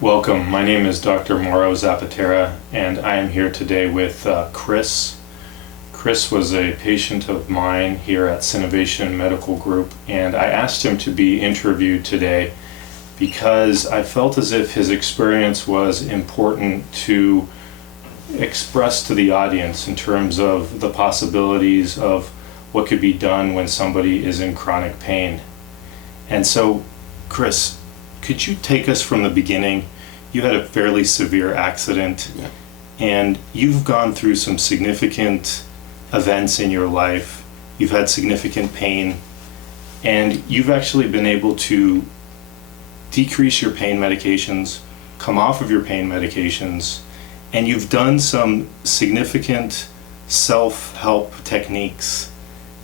Welcome. My name is Dr. Mauro Zappaterra, and I am here today with Chris. Chris was a patient of mine here at Synovation Medical Group, and I asked him to be interviewed today because I felt as if his experience was important to express to the audience in terms of the possibilities of what could be done when somebody is in chronic pain. And so, Chris, could you take us from the beginning? You had a fairly severe accident, and you've gone through some significant events in your life. You've had significant pain, and you've actually been able to decrease your pain medications, come off of your pain medications, and you've done some significant self-help techniques.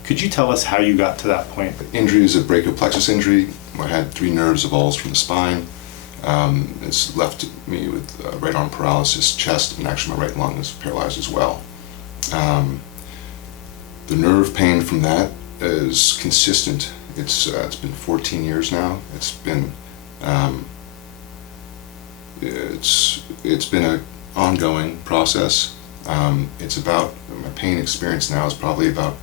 Could you tell us how you got to that point? Injury is a brachial plexus injury. I had 3 nerves avulsed from the spine. It's left me with right arm paralysis, chest, and actually my right lung is paralyzed as well. The nerve pain from that is consistent. It's been 14 years now. It's been an ongoing process. It's about, my pain experience now is probably about,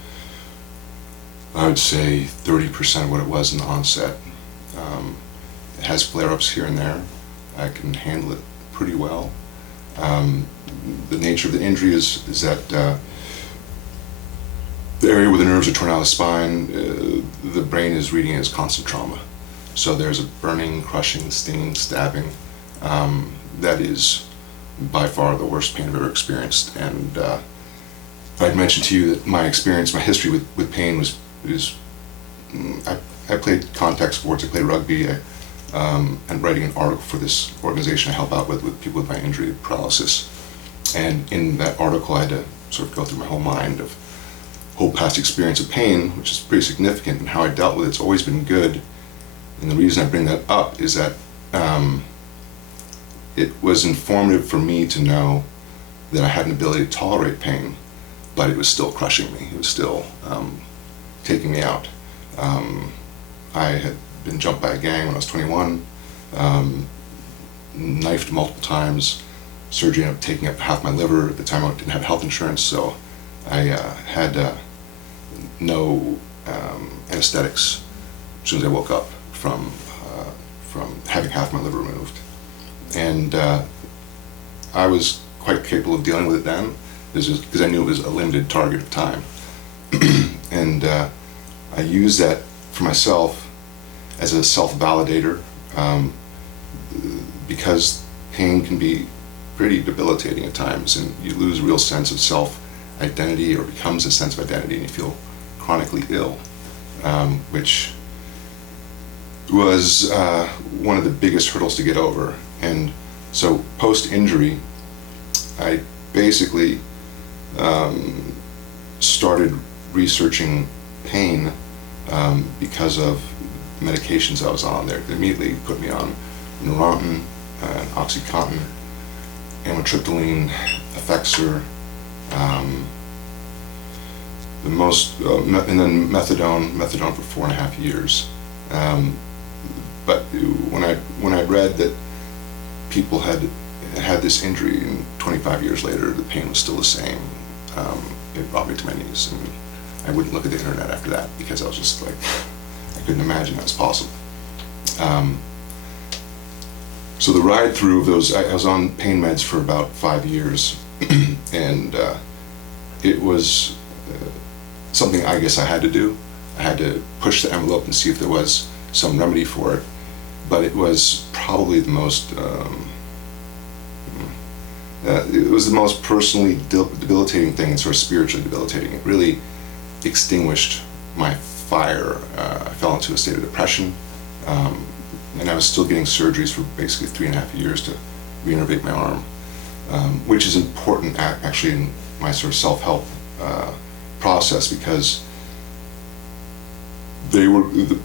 I would say, 30% of what it was in the onset. It has flare-ups here and there. I can handle it pretty well. The nature of the injury is that the area where the nerves are torn out of the spine, the brain is reading it as constant trauma. So there's a burning, crushing, stinging, stabbing. That is by far the worst pain I've ever experienced. And I'd mentioned to you that my experience, my history with pain I played contact sports, I played rugby, and writing an article for this organization I help out with people with my injury paralysis. And in that article I had to sort of go through my whole mind of whole past experience of pain, which is pretty significant, and how I dealt with it. It's always been good. And the reason I bring that up is that it was informative for me to know that I had an ability to tolerate pain, but it was still crushing me. It was still taking me out. I had been jumped by a gang when I was 21, knifed multiple times. Surgery ended up taking up half my liver. At the time I didn't have health insurance, so I had no anesthetics as soon as I woke up from having half my liver removed. And I was quite capable of dealing with it then, because I knew it was a limited target of time. And I used that for myself as a self-validator, because pain can be pretty debilitating at times, and you lose a real sense of self-identity, or becomes a sense of identity, and you feel chronically ill, which was one of the biggest hurdles to get over. And so post-injury, I basically started researching pain because of medications I was on there. They immediately put me on Neurontin, Oxycontin, amitriptyline, Effexor, and then methadone for 4.5 years. But when I read that people had this injury and 25 years later the pain was still the same, it brought me to my knees, and I wouldn't look at the internet after that, because I was just like, I couldn't imagine that was possible. So the ride through of those, I was on pain meds for about 5 years, and it was something I guess I had to do. I had to push the envelope and see if there was some remedy for it, but it was probably the most, it was the most personally debilitating thing, and sort of spiritually debilitating. It really extinguished my fire. I fell into a state of depression, and I was still getting surgeries for basically 3.5 years to reinnervate my arm, which is important actually in my sort of self-help process, because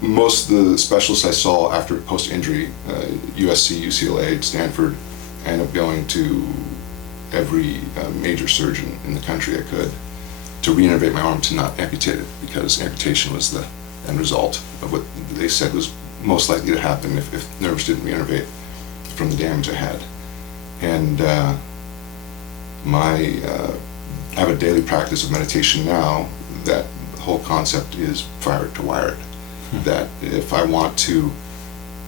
most of the specialists I saw after post-injury, USC, UCLA, Stanford, I ended up going to every major surgeon in the country I could to reinnervate my arm, to not amputate it, because amputation was the end result of what they said was most likely to happen if nerves didn't reinnervate from the damage I had. And I have a daily practice of meditation now that the whole concept is fire to wired. That if I want to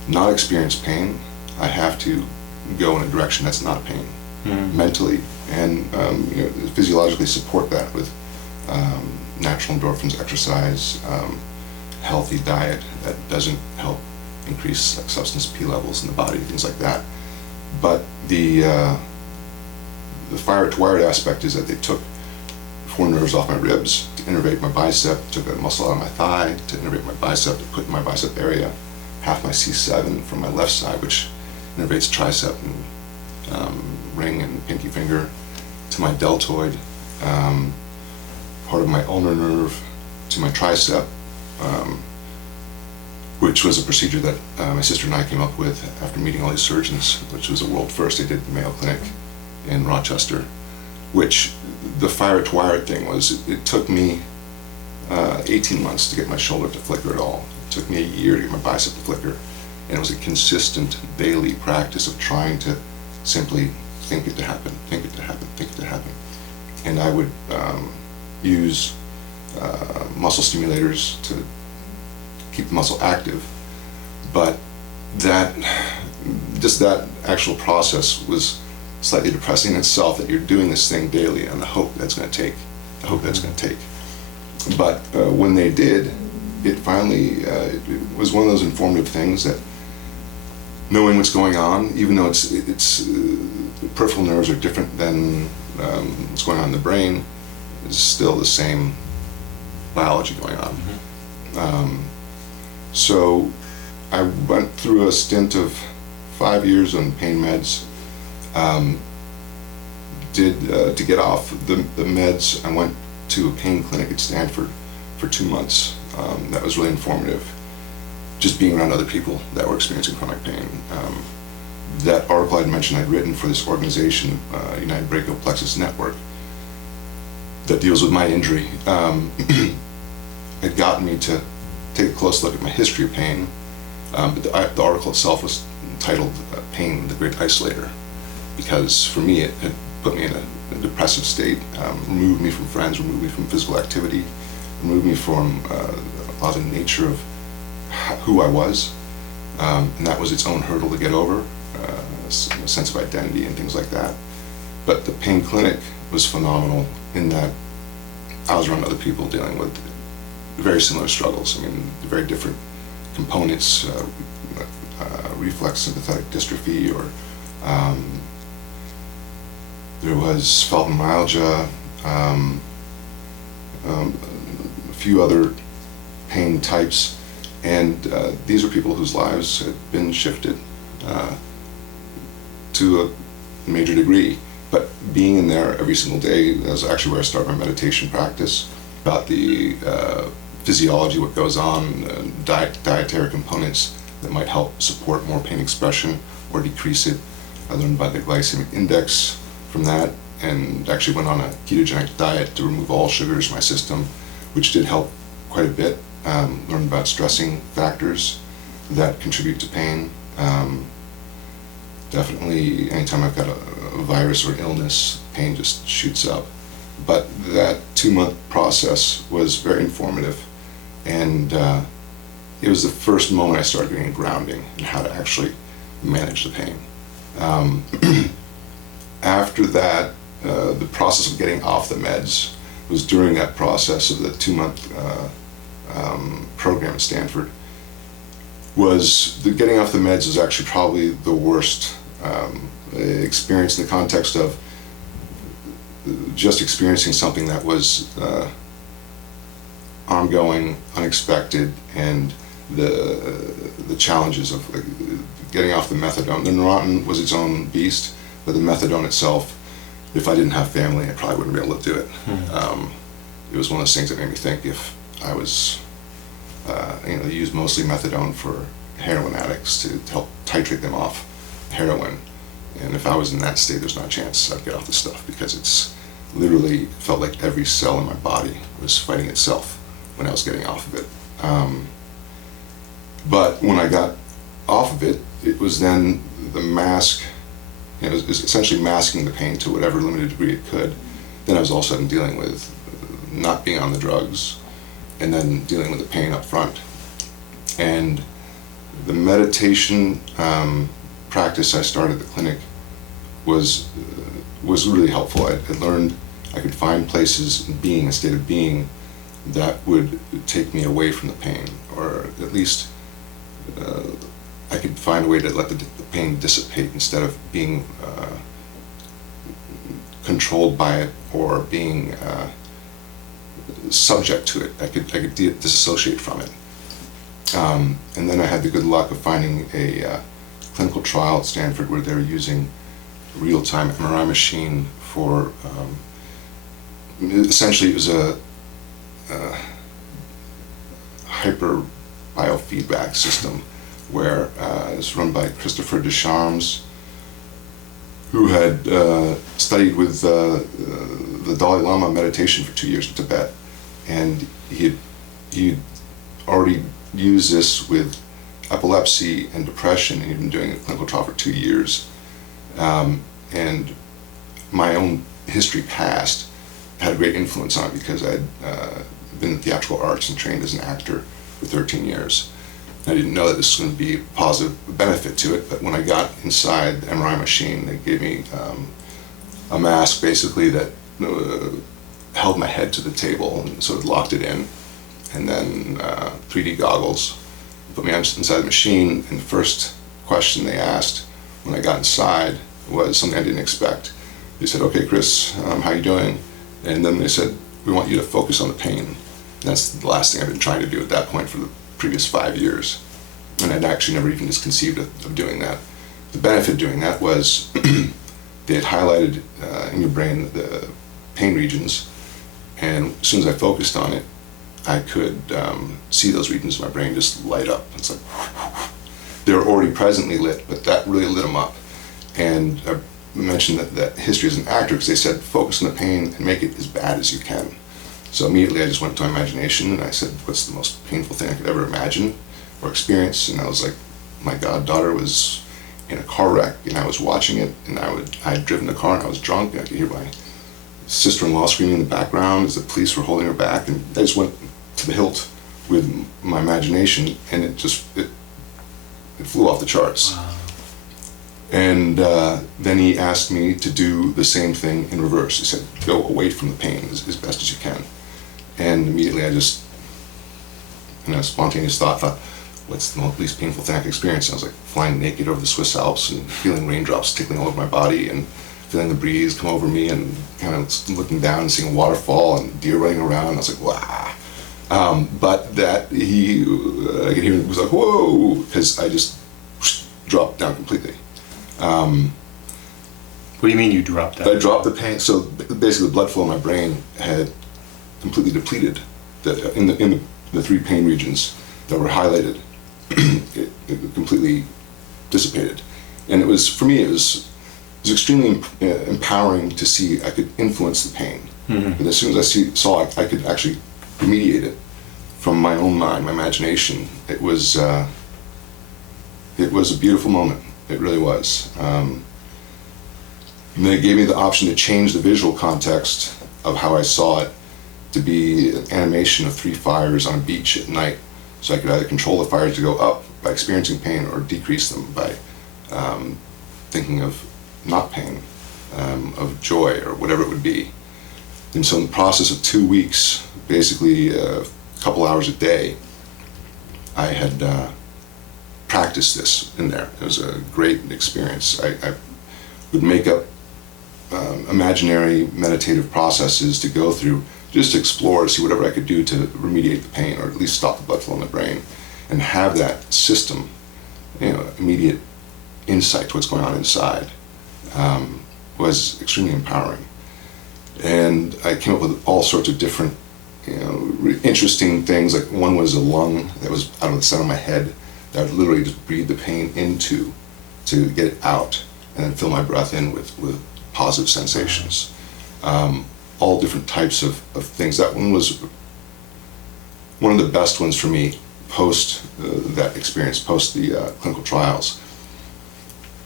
not experience pain, I have to go in a direction that's not pain, mentally, and physiologically support that with natural endorphins, exercise, healthy diet that doesn't help increase like substance P levels in the body, things like that. But the fire to wired aspect is that they took 4 nerves off my ribs to innervate my bicep, took a muscle out of my thigh to innervate my bicep, to put in my bicep area, half my C7 from my left side, which innervates tricep and ring and pinky finger, to my deltoid, part of my ulnar nerve to my tricep, which was a procedure that my sister and I came up with after meeting all these surgeons, which was a world first. They did at the Mayo Clinic in Rochester, which the fire to wire thing was, it took me 18 months to get my shoulder to flicker at all. It took me a year to get my bicep to flicker. And it was a consistent daily practice of trying to simply think it to happen, think it to happen, think it to happen. And I would use muscle stimulators to keep the muscle active, but that actual process was slightly depressing in itself, that you're doing this thing daily and the hope that's going to take, But when they did, it finally it was one of those informative things that, knowing what's going on, even though it's peripheral nerves are different than what's going on in the brain, is still the same biology going on. So I went through a stint of 5 years on pain meds. To get off the meds, I went to a pain clinic at Stanford for 2 months. That was really informative. Just being around other people that were experiencing chronic pain. That article I'd mentioned I'd written for this organization, United Brachial Plexus Network, that deals with my injury, had gotten me to take a close look at my history of pain. But the article itself was titled Pain, the Great Isolator, because for me it had put me in a depressive state, removed me from friends, removed me from physical activity, removed me from a lot of the nature of who I was, and that was its own hurdle to get over, a sense of identity and things like that. But the pain clinic was phenomenal in that I was around other people dealing with very similar struggles. I mean, very different components, reflex sympathetic dystrophy, or there was fibromyalgia, a few other pain types, and these are people whose lives had been shifted to a major degree. But being in there every single day, that's actually where I started my meditation practice, about the physiology, what goes on, dietary components that might help support more pain expression or decrease it. I learned about the glycemic index from that, and actually went on a ketogenic diet to remove all sugars from my system, which did help quite a bit. Learned about stressing factors that contribute to pain. Definitely, anytime I've got a virus or illness, pain just shoots up. But that 2-month process was very informative, and it was the first moment I started getting grounding in how to actually manage the pain. After that, the process of getting off the meds was during that process of the 2-month program at Stanford. The getting off the meds was actually probably the worst experience in the context of just experiencing something that was ongoing, unexpected, and the challenges of getting off the methadone. The Neurontin was its own beast, but the methadone itself, if I didn't have family, I probably wouldn't be able to do it. It was one of those things that made me think, if I was, they use mostly methadone for heroin addicts to help titrate them off heroin. And if I was in that state, there's not a chance I'd get off this stuff, because it's literally felt like every cell in my body was fighting itself when I was getting off of it. But when I got off of it, it was then the mask, it was essentially masking the pain to whatever limited degree it could. Then I was all of a sudden dealing with not being on the drugs, and then dealing with the pain up front. And the meditation practice I started at the clinic was really helpful. I learned I could find places in being, a state of being, that would take me away from the pain, or at least I could find a way to let the pain dissipate instead of being controlled by it or being subject to it. I could disassociate from it. And then I had the good luck of finding a clinical trial at Stanford where they were using a real-time MRI machine for, essentially it was a hyper biofeedback system where it was run by Christopher Deschamps, who had studied with the Dalai Lama meditation for 2 years in Tibet, and he'd already used this with epilepsy and depression, and he'd been doing a clinical trial for 2 years. And my own history past had a great influence on it because I'd been in theatrical arts and trained as an actor for 13 years. I didn't know that this was going to be a positive benefit to it, but when I got inside the MRI machine, they gave me a mask basically that held my head to the table and sort of locked it in, and then 3D goggles. Put me inside the machine, and the first question they asked when I got inside was something I didn't expect. They said, "Okay, Chris, how you doing?" And then they said, "We want you to focus on the pain." And that's the last thing I've been trying to do at that point for the previous 5 years. And I'd actually never even just conceived of doing that. The benefit of doing that was they had highlighted in your brain the pain regions, and as soon as I focused on it, I could see those regions of my brain just light up. It's like, they were already presently lit, but that really lit them up. And I mentioned that history as an actor, because they said, focus on the pain and make it as bad as you can. So immediately I just went to my imagination and I said, what's the most painful thing I could ever imagine or experience? And I was like, my goddaughter was in a car wreck and I was watching it, and I had driven the car and I was drunk, and I could hear my sister-in-law screaming in the background as the police were holding her back, and I just went to the hilt with my imagination, and it flew off the charts. Wow. And then he asked me to do the same thing in reverse. He said, go away from the pain as best as you can. And immediately I just, in a spontaneous thought, what's the least painful thing I could experience? And I was like flying naked over the Swiss Alps and feeling raindrops tickling all over my body and feeling the breeze come over me and kind of looking down and seeing a waterfall and deer running around. I was like, wow. But that I could hear it was like, whoa, because I just dropped down completely. What do you mean you dropped down? I dropped the pain. So basically the blood flow in my brain had completely depleted. In the 3 pain regions that were highlighted, it completely dissipated. And it was, for me, it was extremely empowering to see I could influence the pain. Mm-hmm. But as soon as I saw I could actually remediate it from my own mind, my imagination, it was a beautiful moment. It really was. And they gave me the option to change the visual context of how I saw it to be an animation of 3 fires on a beach at night. So I could either control the fires to go up by experiencing pain or decrease them by thinking of not pain, of joy or whatever it would be. And so in the process of 2 weeks, basically a couple hours a day, I had practiced this in there. It was a great experience. I would make up imaginary meditative processes to go through, just to explore, see whatever I could do to remediate the pain or at least stop the blood flow in the brain, and have that system, immediate insight to what's going on inside, was extremely empowering. And I came up with all sorts of different, interesting things. Like one was a lung that was out of the center of my head that I would literally just breathe the pain into to get it out, and then fill my breath in with positive sensations. All different types of things. That one was one of the best ones for me post that experience, post the clinical trials.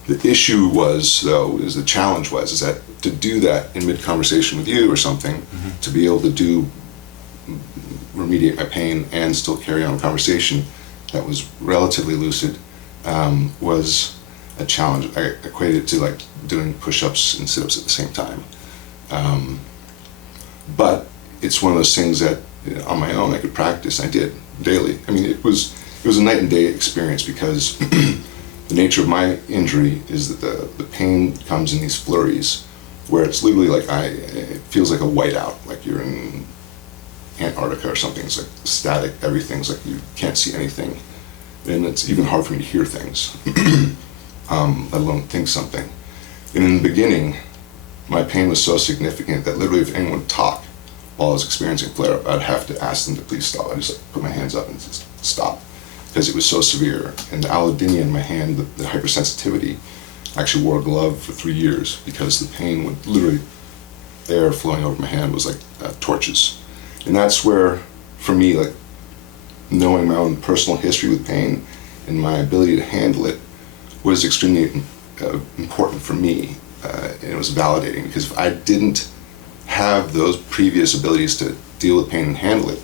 The issue was, though, is the challenge was, is that to do that in mid-conversation with you or something, to be able to remediate my pain and still carry on a conversation that was relatively lucid, was a challenge. I equated it to like doing push-ups and sit-ups at the same time. But it's one of those things that on my own I could practice. I did daily. I mean, it was a night and day experience because the nature of my injury is that the pain comes in these flurries where it's literally like it feels like a whiteout, like you're in Antarctica or something. It's like static, everything's like you can't see anything. And it's even hard for me to hear things, let alone think something. And in the beginning, my pain was so significant that literally if anyone would talk while I was experiencing flare-up, I'd have to ask them to please stop. I'd just like put my hands up and just stop, because it was so severe. And the allodynia in my hand, the hypersensitivity, I actually wore a glove for 3 years because the pain would literally, air flowing over my hand was like torches. And that's where, for me, like knowing my own personal history with pain and my ability to handle it was extremely important for me. And it was validating, because if I didn't have those previous abilities to deal with pain and handle it,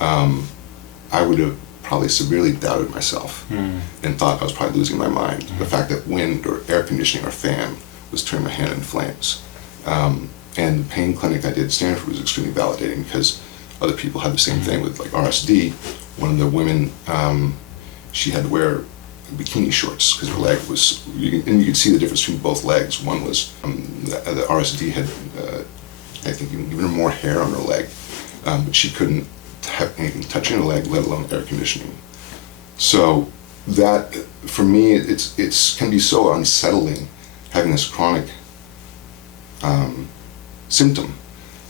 I would have probably severely doubted myself and thought I was probably losing my mind. The fact that wind or air conditioning or fan was turning my hand in flames. And the pain clinic I did at Stanford was extremely validating, because other people had the same thing with like RSD. One of the women, she had to wear bikini shorts because her leg was, and you could see the difference between both legs. One was, the RSD had, I think even more hair on her leg, but she couldn't have anything touching her leg, let alone air conditioning. So that, for me, it's can be so unsettling having this chronic symptom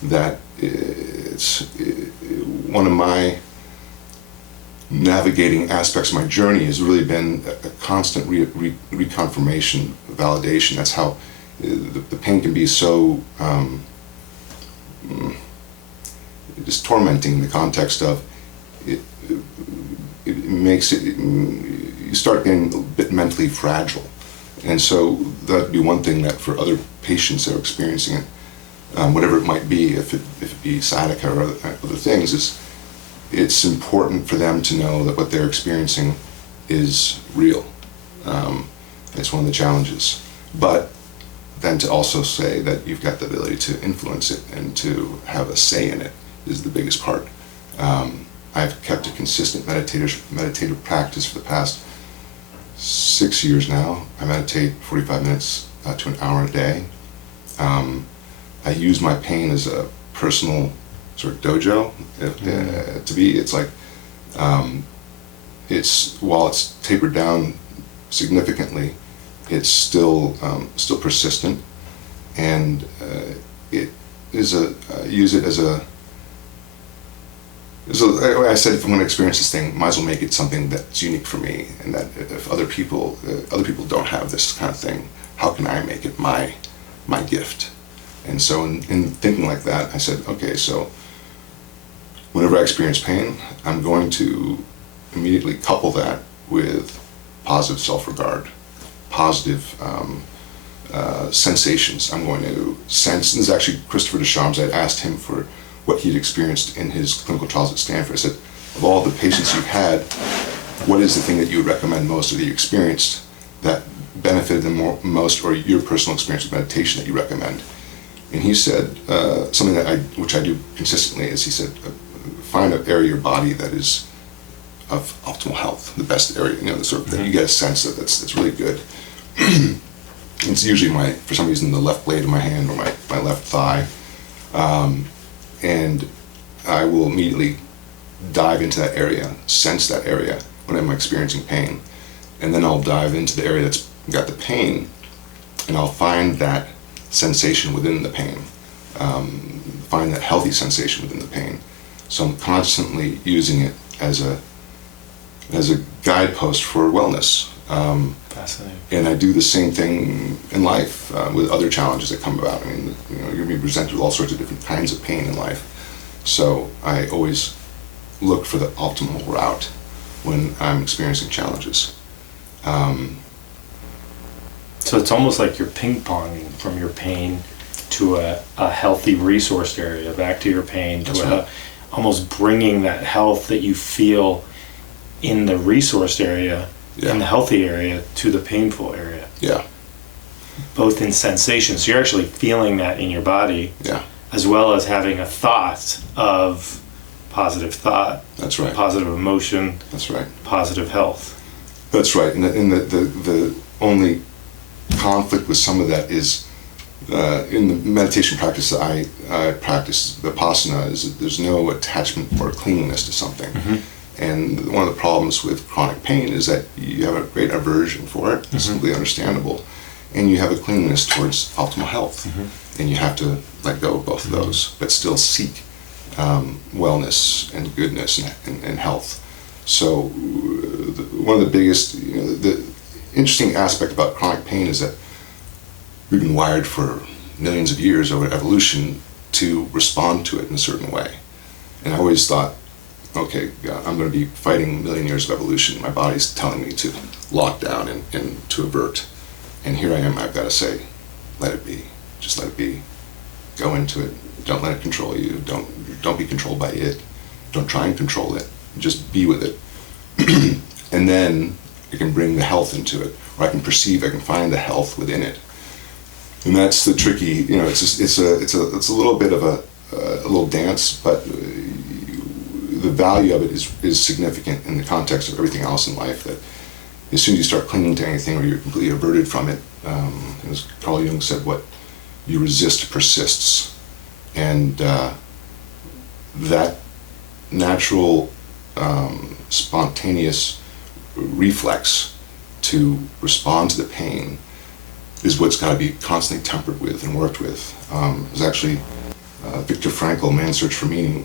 that one of my navigating aspects of my journey has really been a constant reconfirmation, validation. That's how the pain can be so just tormenting in the context of it makes it, you start getting a bit mentally fragile. And so that'd be one thing that for other patients that are experiencing it, whatever it might be, if it be sciatica or other things, is it's important for them to know that what they're experiencing is real. It's one of the challenges. But then to also say that you've got the ability to influence it and to have a say in it is the biggest part. I've kept a consistent meditative practice for the past 6 years now. I meditate 45 minutes to an hour a day. I use my pain as a personal sort of dojo. To be, it's like, while it's tapered down significantly, it's still persistent, and it is use it as a. So I said, if I'm going to experience this thing, might as well make it something that's unique for me, and that if other people don't have this kind of thing, how can I make it my gift? And so in thinking like that, I said, okay, so whenever I experience pain, I'm going to immediately couple that with positive self-regard, positive sensations. I'm going to sense, and this is actually Christopher Deschamps. I asked him for what he'd experienced in his clinical trials at Stanford. I said, of all the patients you've had, what is the thing that you would recommend most, or that you experienced that benefited them most, or your personal experience with meditation that you recommend? And he said, something which I do consistently, is he said, find an area of your body that is of optimal health, the best area, the sort of thing. You get a sense that that's really good. It's usually for some reason, the left blade of my hand or my left thigh. And I will immediately dive into that area, sense that area when I'm experiencing pain. And then I'll dive into the area that's got the pain, and I'll find that sensation within the pain, find that healthy sensation within the pain. So I'm constantly using it as a guidepost for wellness. Fascinating. And I do the same thing in life with other challenges that come about. I mean, you're going to be presented with all sorts of different kinds of pain in life. So I always look for the optimal route when I'm experiencing challenges. So So it's almost like you're ping-ponging from your pain to a healthy resourced area, back to your pain, to almost bringing that health that you feel in the resourced area, in the healthy area, to the painful area. Yeah. Both in sensation. So you're actually feeling that in your body. Yeah. As well as having a thought of positive thought. That's right. Positive emotion. That's right. Positive health. That's right. And the only conflict with some of that is in the meditation practice that I practice, Vipassana, is that there's no attachment or clinginess to something. Mm-hmm. And one of the problems with chronic pain is that you have a great aversion for it. It's completely understandable. And you have a clinginess towards optimal health. Mm-hmm. And you have to let go of both of those, but still seek wellness and goodness and health. So one of the biggest, the interesting aspect about chronic pain is that we've been wired for millions of years over evolution to respond to it in a certain way. And I always thought, okay, I'm going to be fighting a million years of evolution. My body's telling me to lock down and to avert. And here I am, I've got to say, let it be. Just let it be. Go into it. Don't let it control you. Don't be controlled by it. Don't try and control it. Just be with it. And then I can bring the health into it, or I can find the health within it. And that's the tricky, it's a little bit of a little dance, but the value of it is significant in the context of everything else in life. That as soon as you start clinging to anything, or you're completely averted from it, as Carl Jung said, what you resist persists, and that natural, spontaneous reflex to respond to the pain is what's got to be constantly tempered with and worked with. There's actually Viktor Frankl, Man's Search for Meaning,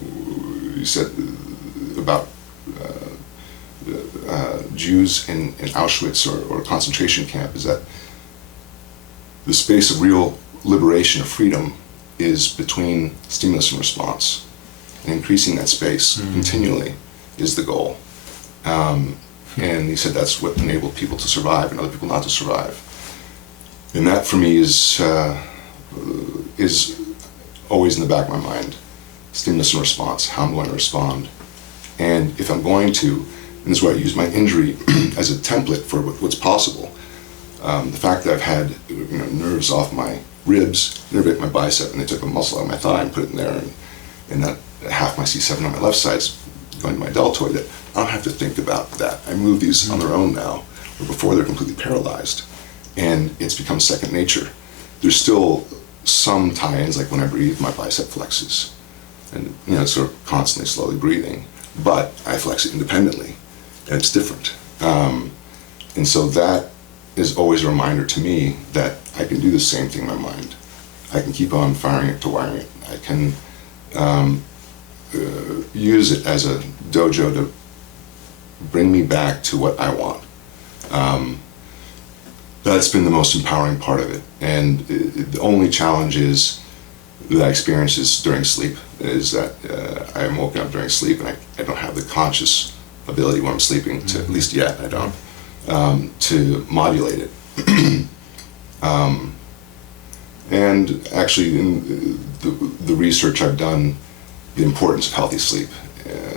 he said about Jews in Auschwitz or concentration camp, is that the space of real liberation or freedom is between stimulus and response. And increasing that space continually is the goal. And he said that's what enabled people to survive and other people not to survive. And that for me is always in the back of my mind. Stimulus and response, how I'm going to respond. And if I'm going to, and this is where I use my injury as a template for what's possible. The fact that I've had nerves off my ribs, nerve my bicep, and they took a muscle out of my thigh and put it in there, and that half my C7 on my left side is going to my deltoid, that I don't have to think about that. I move these on their own now, where before they're completely paralyzed. And it's become second nature. There's still some tie-ins, like when I breathe, my bicep flexes. And, it's sort of constantly, slowly breathing. But I flex it independently, and it's different. And so that is always a reminder to me that I can do the same thing in my mind. I can keep on firing it to wiring it. I can use it as a dojo to bring me back to what I want. That's been the most empowering part of it. And the only challenge is that I experience is during sleep, is that I am woken up during sleep, and I don't have the conscious ability when I'm sleeping, to, at least yet I don't, to modulate it. And actually in the research I've done, the importance of healthy sleep,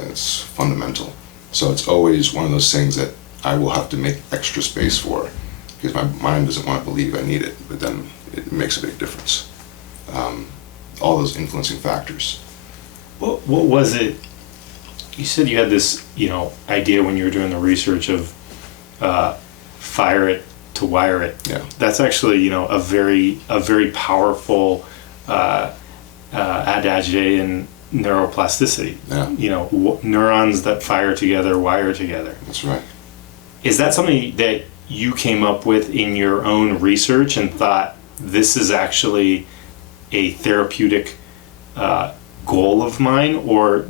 it's fundamental. So it's always one of those things that I will have to make extra space for, because my mind doesn't want to believe I need it, but then it makes a big difference. All those influencing factors. What was it? You said you had this, idea when you were doing the research of fire it to wire it. Yeah. That's actually, a very powerful adage in neuroplasticity. Yeah. Neurons that fire together wire together. That's right. Is that something that you came up with in your own research and thought this is actually a therapeutic goal of mine, or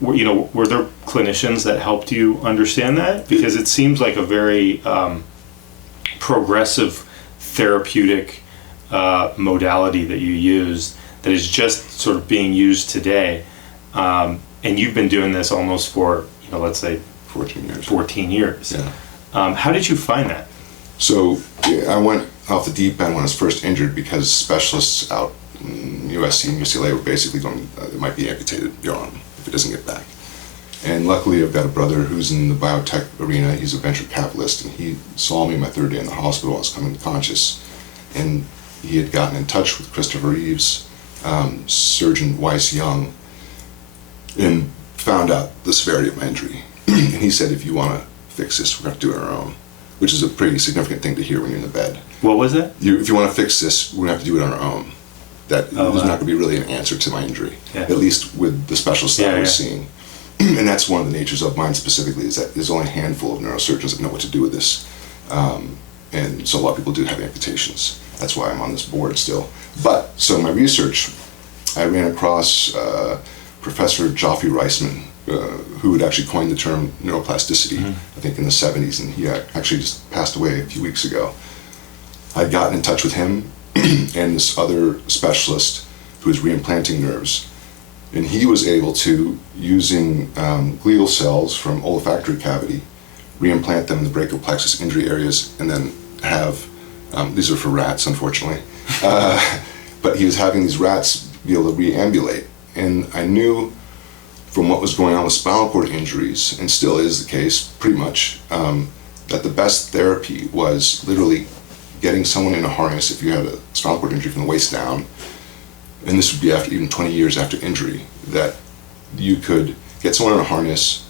were there clinicians that helped you understand that? Because it seems like a very progressive therapeutic modality that you used that is just sort of being used today, and you've been doing this almost for let's say 14 years. 14 years. Yeah. How did you find that? So I went off the deep end when I was first injured because specialists out in USC and UCLA were basically going, it might be amputated, your arm, if it doesn't get back. And luckily I've got a brother who's in the biotech arena. He's a venture capitalist, and he saw me my third day in the hospital. I was coming conscious, and he had gotten in touch with Christopher Reeves, Surgeon Weiss Young, and found out the severity of my injury. And he said, if you want to fix this, we're going to do it on our own, which is a pretty significant thing to hear when you're in the bed. What was that? If you want to fix this, we're going to have to do it on our own. That there's not going to be really an answer to my injury, at least with the specialists that I was seeing. And that's one of the natures of mine specifically, is that there's only a handful of neurosurgeons that know what to do with this. And so a lot of people do have amputations. That's why I'm on this board still. But, so my research, I ran across Professor Geoffrey Reisman, who had actually coined the term neuroplasticity, I think in the 70s, and he actually just passed away a few weeks ago. I'd gotten in touch with him and this other specialist who was reimplanting nerves. And he was able to, using glial cells from olfactory cavity, reimplant them in the brachial plexus injury areas, and then have, these are for rats unfortunately, but he was having these rats be able to reambulate. And I knew from what was going on with spinal cord injuries, and still is the case pretty much, that the best therapy was literally getting someone in a harness if you had a spinal cord injury from the waist down. And this would be after even 20 years after injury, that you could get someone in a harness,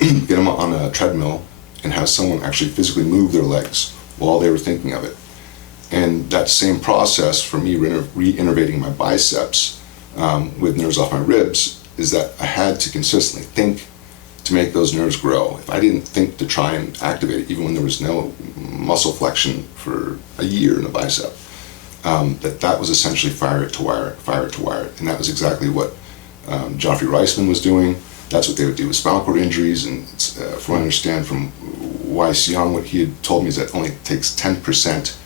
get them on a treadmill, and have someone actually physically move their legs while they were thinking of it. And that same process for me reinnervating my biceps with nerves off my ribs is that I had to consistently think to make those nerves grow. If I didn't think to try and activate it, even when there was no muscle flexion for a year in the bicep, that was essentially fire it to wire it, fire it to wire it. And that was exactly what Geoffrey Reisman was doing. That's what they would do with spinal cord injuries. And from what I understand from Weiss Young, what he had told me is that it only takes 10%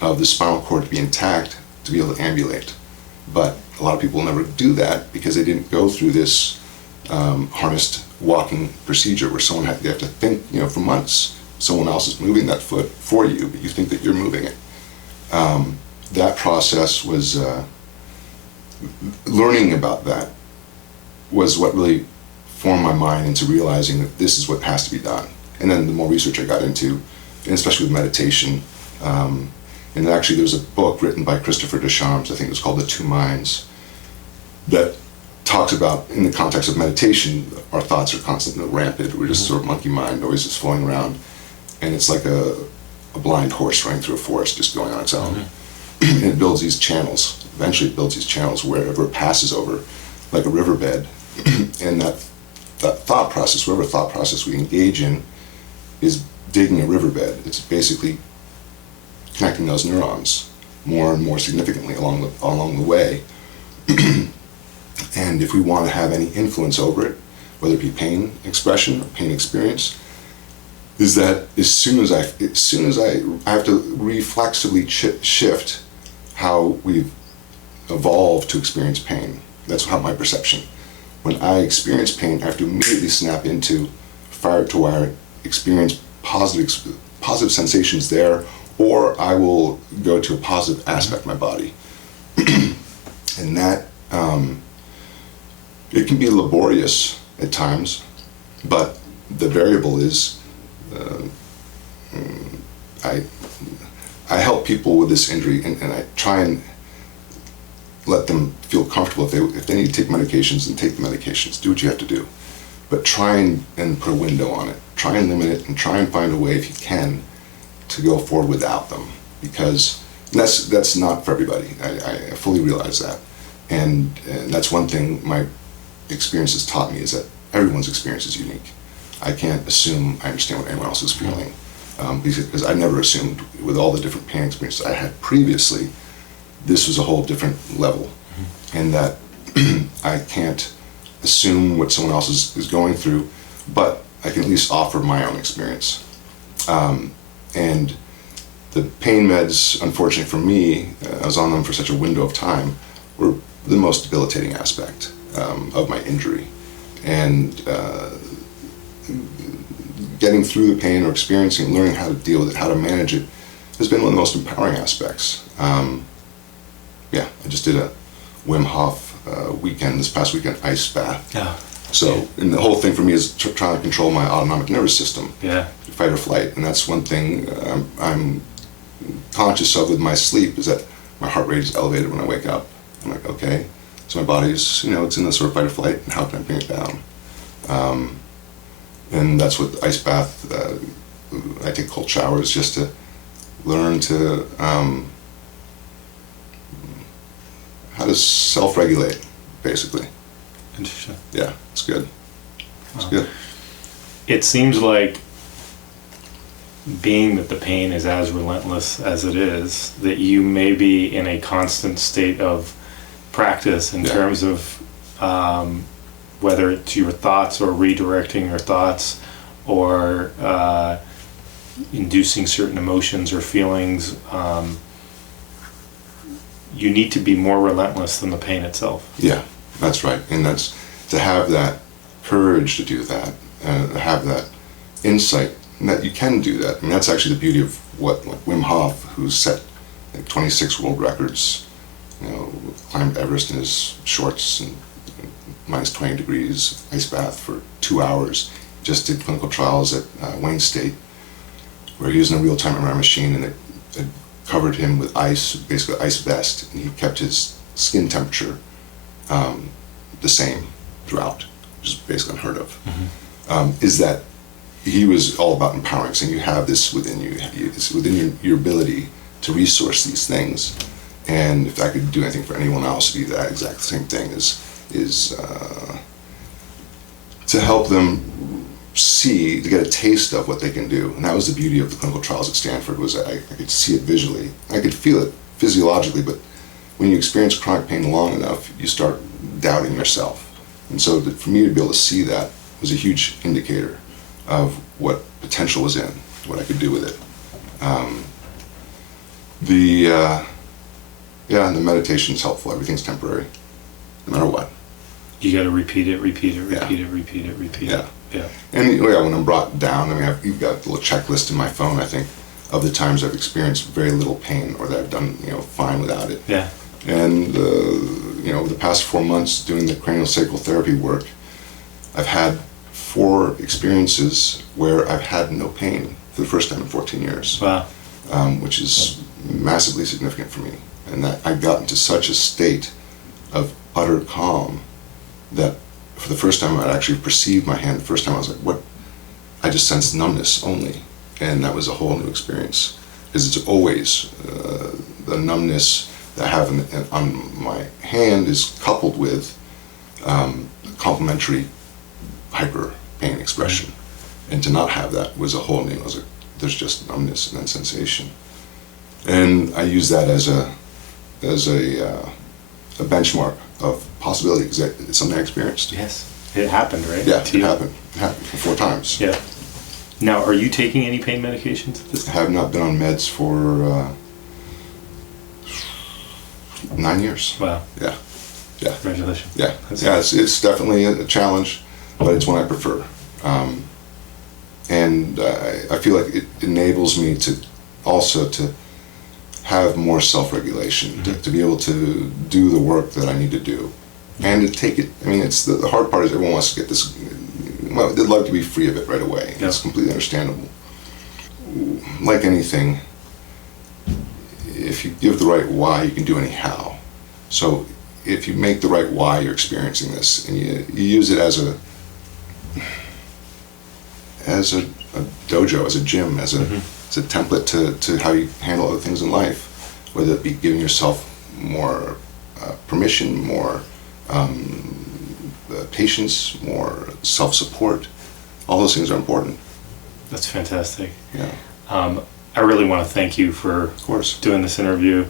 of the spinal cord to be intact to be able to ambulate. But a lot of people will never do that because they didn't go through this harnessed walking procedure where they have to think, for months, someone else is moving that foot for you, but you think that you're moving it. That process was, learning about that was what really formed my mind into realizing that this is what has to be done. And then the more research I got into, and especially with meditation, and actually there's a book written by Christopher Deschamps, I think it was called The Two Minds, that talks about, in the context of meditation, our thoughts are constantly rampant. We're just sort of monkey mind, noises flowing around. And it's like a blind horse running through a forest, just going on its own. And it builds these channels. Eventually it builds these channels wherever it passes over, like a riverbed. And that thought process, whatever thought process we engage in, is digging a riverbed. It's basically connecting those neurons more and more significantly along the way. And if we want to have any influence over it, whether it be pain expression or pain experience, is that as soon as I have to reflexively shift how we've evolved to experience pain. That's how my perception. When I experience pain, I have to immediately snap into fire to wire, experience positive sensations there, or I will go to a positive aspect of my body. And that, it can be laborious at times, but the variable is, I help people with this injury, and I try and let them feel comfortable. If they need to take medications, then take the medications. Do what you have to do. But try and put a window on it. Try and limit it, and try and find a way, if you can, to go forward without them. Because that's not for everybody. I fully realize that. And that's one thing my experience has taught me, is that everyone's experience is unique. I can't assume I understand what anyone else is feeling. Because I never assumed, with all the different pain experiences I had previously, this was a whole different level. And that I can't assume what someone else is going through, but I can at least offer my own experience. And the pain meds, unfortunately for me, I was on them for such a window of time, were the most debilitating aspect of my injury. And getting through the pain or experiencing, learning how to deal with it, how to manage it, has been one of the most empowering aspects. Yeah, I just did a Wim Hof weekend, this past weekend, ice bath. Yeah. So, and the whole thing for me is trying to control my autonomic nervous system. Yeah. Fight or flight, and that's one thing I'm conscious of with my sleep, is that my heart rate is elevated when I wake up. I'm like, okay, so my body's, it's in the sort of fight or flight, and how can I bring it down? And that's what the ice bath, I take cold showers just to learn to, how to self-regulate, basically. Interesting. Yeah, it's good. It's Wow. good. It seems like, being that the pain is as relentless as it is, that you may be in a constant state of practice in Yeah. terms of whether it's your thoughts or redirecting your thoughts, or inducing certain emotions or feelings. You need to be more relentless than the pain itself. Yeah, that's right. And that's to have that courage to do that, have that insight that you can do that. I mean, that's actually the beauty of what, like Wim Hof, who's set like 26 world records, climbed Everest in his shorts and minus 20 degrees ice bath for 2 hours. Just did clinical trials at Wayne State, where he was in a real-time MRI machine, and it covered him with ice, basically ice vest, and he kept his skin temperature the same throughout, which is basically unheard of. Mm-hmm. Is that he was all about empowering, saying you have this within you, it's within your ability to resource these things, and if I could do anything for anyone else, it'd be that exact same thing, is to help them see, to get a taste of what they can do. And that was the beauty of the clinical trials at Stanford, was that I could see it visually, I could feel it physiologically, but when you experience chronic pain long enough, you start doubting yourself. And so for me to be able to see that was a huge indicator of what potential was in, what I could do with it. And the meditation's helpful. Everything's temporary, no matter what. You got to repeat it. Yeah. Yeah. And when I'm brought down, you've got a little checklist in my phone, I think, of the times I've experienced very little pain, or that I've done, fine without it. Yeah. And, over the past 4 months doing the craniosacral therapy work, I've had 4 experiences where I've had no pain for the first time in 14 years. Wow. Which is massively significant for me. And that I got into such a state of utter calm that for the first time I actually perceived my hand. The first time I was like, what? I just sensed numbness only. And that was a whole new experience. Because it's always the numbness that I have on my hand is coupled with complementary hyper pain expression. And to not have that was a whole new, I was like, there's just numbness and then sensation. And I use that as a benchmark of possibility, because it's something I experienced. Yes. It happened, right? Yeah, it happened. It happened 4 times. Yeah. Now, are you taking any pain medications at this I time? have not been on meds for 9 years. Wow. Yeah. Yeah. Congratulations. Yeah. Yeah, it's definitely a challenge, but it's one I prefer. And I feel like it enables me to also to have more self-regulation, Mm-hmm. to be able to do the work that I need to do, and to take it. It's the hard part is everyone wants to get this. Well, they'd love to be free of it right away. Yeah. It's completely understandable. Like anything, if you give the right why, you can do any how. So if you make the right why you're experiencing this, and you use it as a dojo, as a gym, as a template to how you handle other things in life, whether it be giving yourself more permission, more patience, more self-support. All those things are important. That's fantastic. Yeah. I really want to thank you for Of course. doing this interview.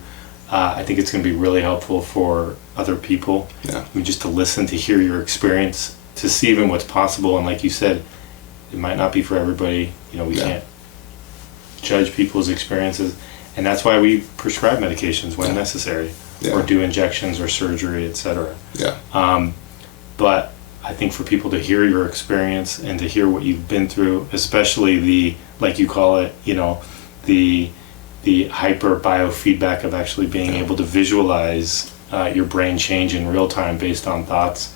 I think it's going to be really helpful for other people. Yeah. Just to listen, to hear your experience, to see even what's possible. And like you said, it might not be for everybody. We Yeah. can't judge people's experiences. And that's why we prescribe medications when Yeah. necessary, Yeah. or do injections or surgery, etc. Yeah. But I think for people to hear your experience and to hear what you've been through, especially the, like you call it, the the hyper biofeedback of actually being able to visualize your brain change in real time based on thoughts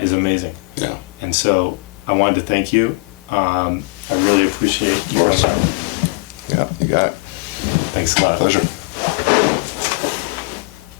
is amazing. Yeah. And so I wanted to thank you. I really appreciate you. Yeah, you got it. Thanks a lot. Pleasure.